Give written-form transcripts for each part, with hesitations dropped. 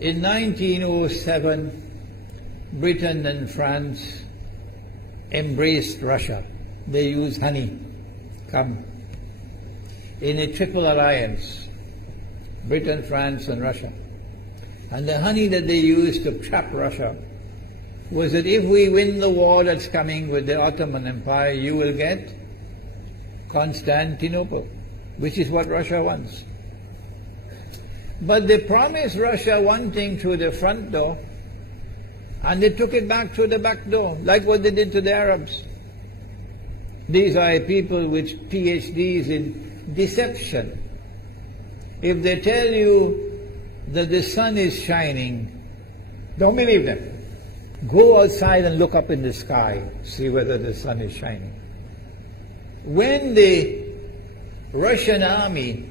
In 1907, Britain and France embraced Russia. They used honey, in a triple alliance, Britain, France and Russia. And the honey that they used to trap Russia was that if we win the war that's coming with the Ottoman Empire, you will get Constantinople, which is what Russia wants. But they promised Russia one thing through the front door, and they took it back through the back door, like what they did to the Arabs. These are people with PhDs in deception. If they tell you that the sun is shining, don't believe them. Go outside and look up in the sky, see whether the sun is shining. When the Russian army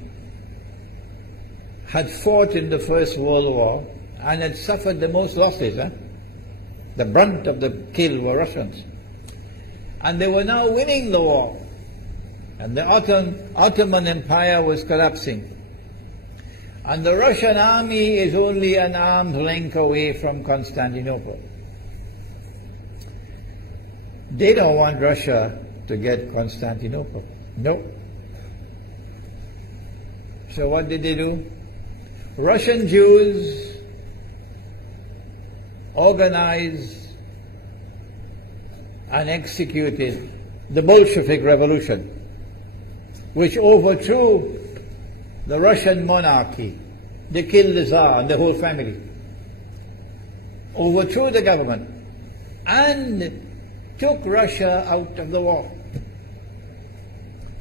had fought in the First World War and had suffered the most losses, the brunt of the kill were Russians, and they were now winning the war, and the Ottoman Empire was collapsing, and the Russian army is only an arm's length away from Constantinople. They don't want Russia to get Constantinople. No. So what did they do? Russian Jews organized and executed the Bolshevik Revolution, which overthrew the Russian monarchy. They killed the Tsar and the whole family, overthrew the government, and took Russia out of the war.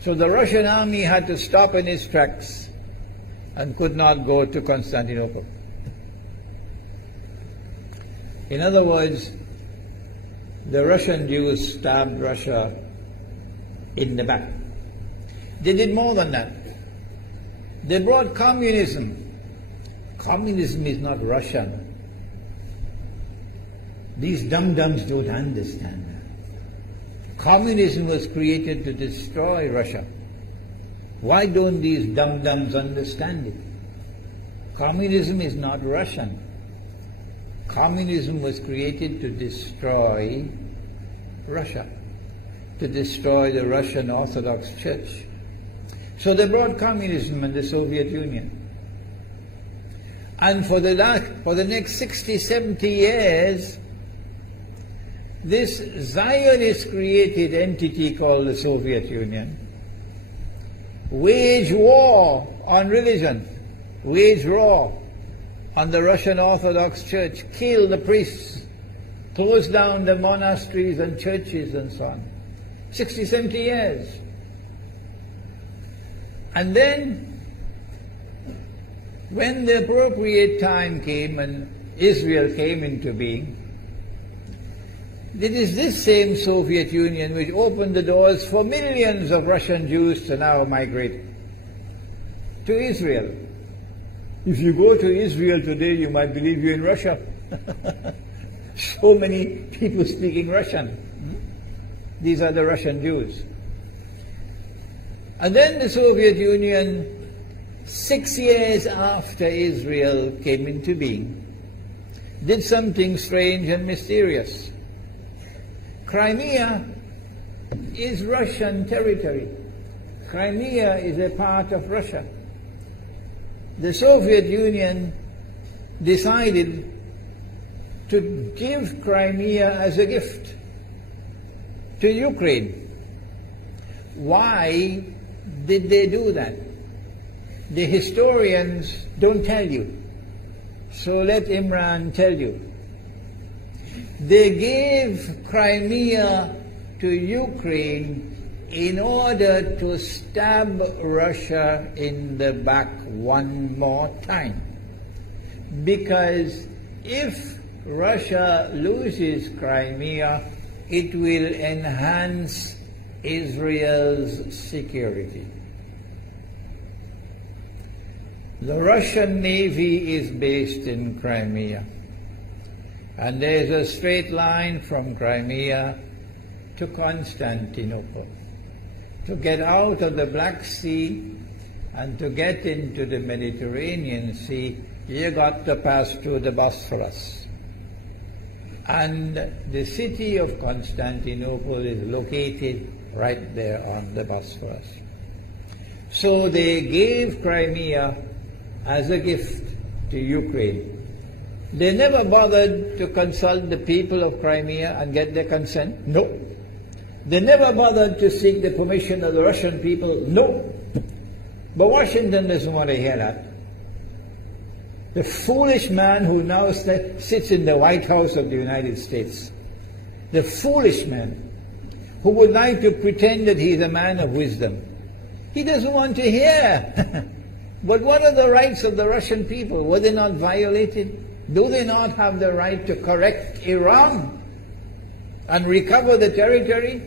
So the Russian army had to stop in its tracks and could not go to Constantinople. In other words, the Russian Jews stabbed Russia in the back. They did more than that. They brought communism. Communism is not Russian. These dum-dums don't understand that. Communism was created to destroy Russia. Why don't these dum-dums understand it? Communism is not Russian. Communism was created to destroy Russia, to destroy the Russian Orthodox Church. So they brought communism in the Soviet Union. And for the next 60, 70 years, this Zionist-created entity called the Soviet Union waged war on religion, waged war on the Russian Orthodox Church, killed the priests, closed down the monasteries and churches and so on. 60, 70 years. And then, when the appropriate time came and Israel came into being, it is this same Soviet Union which opened the doors for millions of Russian Jews to now migrate to Israel. If you go to Israel today, you might believe you're in Russia. So many people speaking Russian. These are the Russian Jews. And then the Soviet Union, 6 years after Israel came into being, did something strange and mysterious. Crimea is Russian territory. Crimea is a part of Russia. The Soviet Union decided to give Crimea as a gift to Ukraine. Why did they do that? The historians don't tell you. So let Imran tell you. They gave Crimea to Ukraine in order to stab Russia in the back one more time. Because if Russia loses Crimea, it will enhance Israel's security. The Russian Navy is based in Crimea, and there is a straight line from Crimea to Constantinople. To get out of the Black Sea and to get into the Mediterranean Sea, you got to pass through the Bosphorus. And the city of Constantinople is located right there on the Bosphorus. So they gave Crimea as a gift to Ukraine. They never bothered to consult the people of Crimea and get their consent. No. They never bothered to seek the permission of the Russian people. No. But Washington doesn't want to hear that. The foolish man who now sits in the White House of the United States, the foolish man who would like to pretend that he's a man of wisdom, he doesn't want to hear. But what are the rights of the Russian people? Were they not violated? Do they not have the right to correct Iran and recover the territory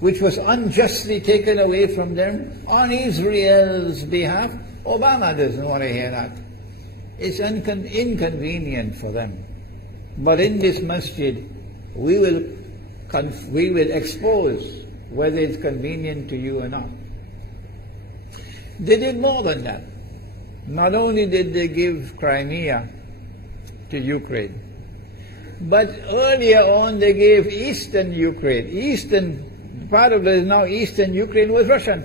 which was unjustly taken away from them on Israel's behalf? Obama doesn't want to hear that. It's inconvenient for them. But in this masjid, we will expose whether it's convenient to you or not. They did more than that. Not only did they give Crimea to Ukraine, but earlier on they gave eastern Ukraine. Eastern, part of it now eastern Ukraine was Russian.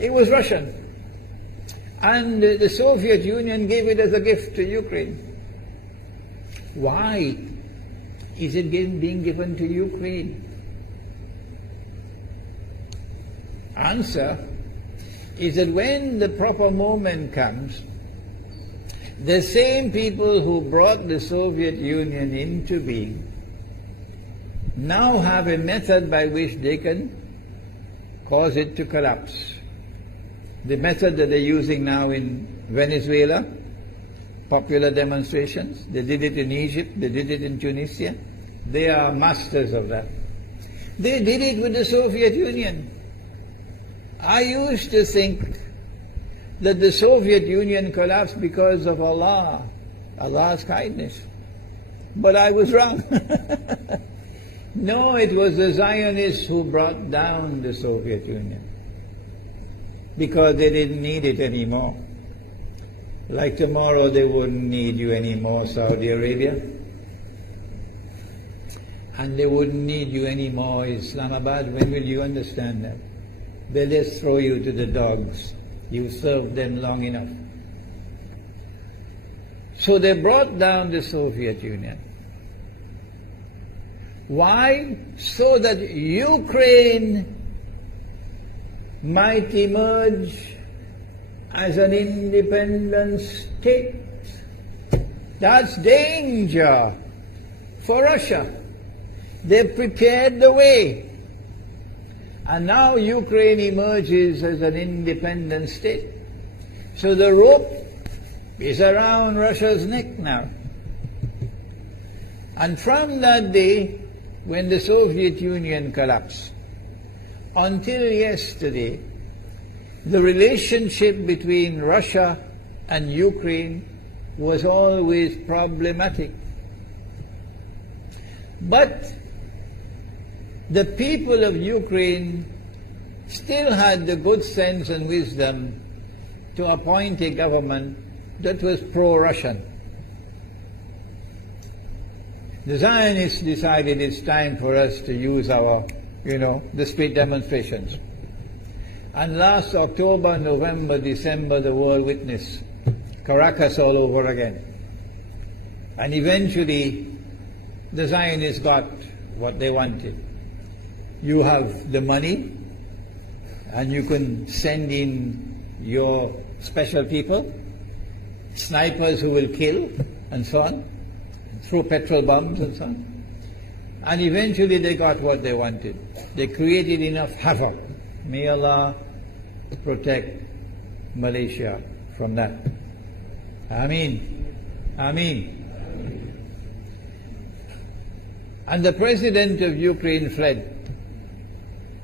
It was Russian. And the Soviet Union gave it as a gift to Ukraine. Why is it being given to Ukraine? Answer is that when the proper moment comes, the same people who brought the Soviet Union into being now have a method by which they can cause it to collapse. The method that they're using now in Venezuela, popular demonstrations, they did it in Egypt, they did it in Tunisia. They are masters of that. They did it with the Soviet Union. I used to think that the Soviet Union collapsed because of Allah's kindness. But I was wrong. No, it was the Zionists who brought down the Soviet Union because they didn't need it anymore. Like tomorrow they wouldn't need you anymore, Saudi Arabia. And they wouldn't need you anymore, Islamabad. When will you understand that? They'll just throw you to the dogs. You've served them long enough. So they brought down the Soviet Union. Why? So that Ukraine might emerge as an independent state. That's danger for Russia. They've prepared the way. And now Ukraine emerges as an independent state. So the rope is around Russia's neck now. And from that day, when the Soviet Union collapsed, until yesterday, the relationship between Russia and Ukraine was always problematic. But the people of Ukraine still had the good sense and wisdom to appoint a government that was pro-Russian. The Zionists decided it's time for us to use our, the street demonstrations. And last October, November, December, the world witnessed Caracas all over again. And eventually, the Zionists got what they wanted. You have the money, and you can send in your special people, snipers who will kill, and so on, throw petrol bombs and so on. And eventually they got what they wanted. They created enough havoc. May Allah protect Malaysia from that. Ameen. Ameen. And the president of Ukraine fled.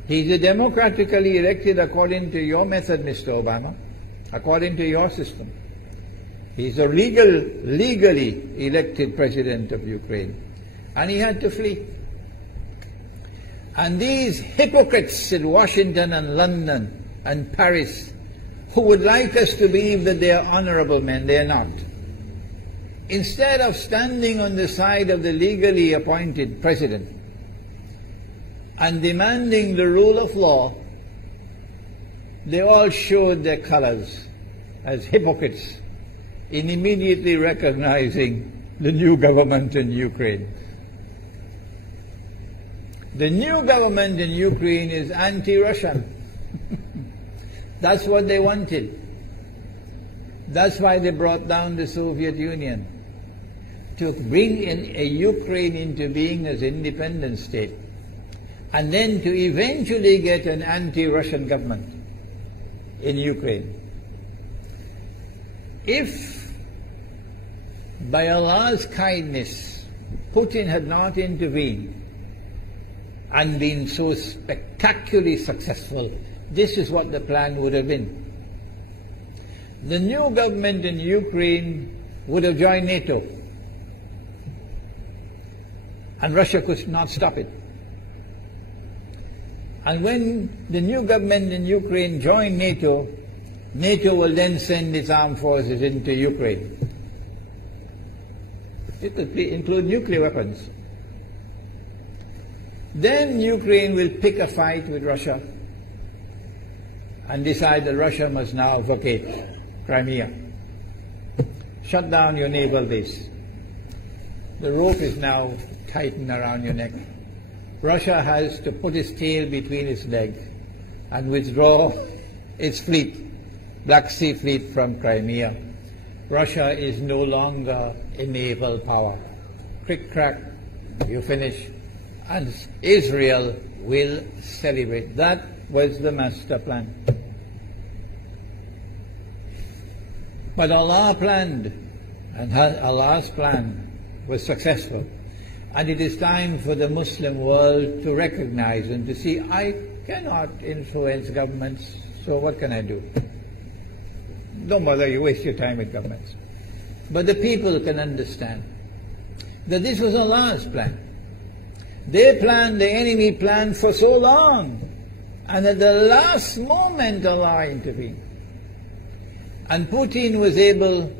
He's a democratically elected according to your method, Mr. Obama, according to your system. He's a legally elected president of Ukraine. And he had to flee. And these hypocrites in Washington and London and Paris who would like us to believe that they are honorable men. They are not. Instead of standing on the side of the legally appointed president and demanding the rule of law, they all showed their colors as hypocrites in immediately recognizing the new government in Ukraine. The new government in Ukraine is anti-Russian. That's what they wanted. That's why they brought down the Soviet Union, to bring in a Ukraine into being as an independent state, and then to eventually get an anti-Russian government in Ukraine. If by Allah's kindness Putin had not intervened and been so spectacularly successful, this is what the plan would have been. The new government in Ukraine would have joined NATO, and Russia could not stop it. And when the new government in Ukraine joined NATO, NATO will then send its armed forces into Ukraine. It could include nuclear weapons. Then Ukraine will pick a fight with Russia and decide that Russia must now vacate Crimea. Shut down your naval base. The rope is now tightened around your neck. Russia has to put its tail between its legs and withdraw its fleet, Black Sea Fleet, from Crimea. Russia is no longer a naval power. Crick crack, you finish. And Israel will celebrate. That was the master plan. But Allah planned, and Allah's plan was successful. And it is time for the Muslim world to recognize and to see, I cannot influence governments, so what can I do? Don't bother, you waste your time with governments. But the people can understand that this was Allah's plan. They planned, the enemy planned for so long, and at the last moment Allah intervened. And Putin was able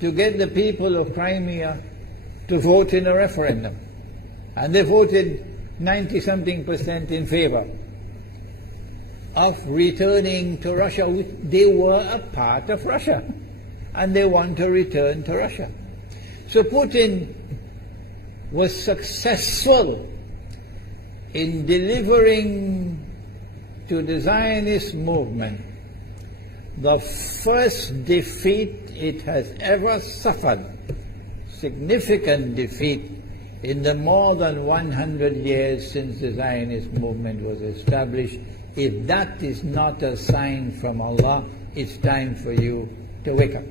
to get the people of Crimea to vote in a referendum. And they voted 90-something% in favor of returning to Russia. They were a part of Russia, and they want to return to Russia. So Putin was successful in delivering to the Zionist movement the first defeat it has ever suffered, significant defeat in the more than 100 years since the Zionist movement was established. If that is not a sign from Allah, it's time for you to wake up.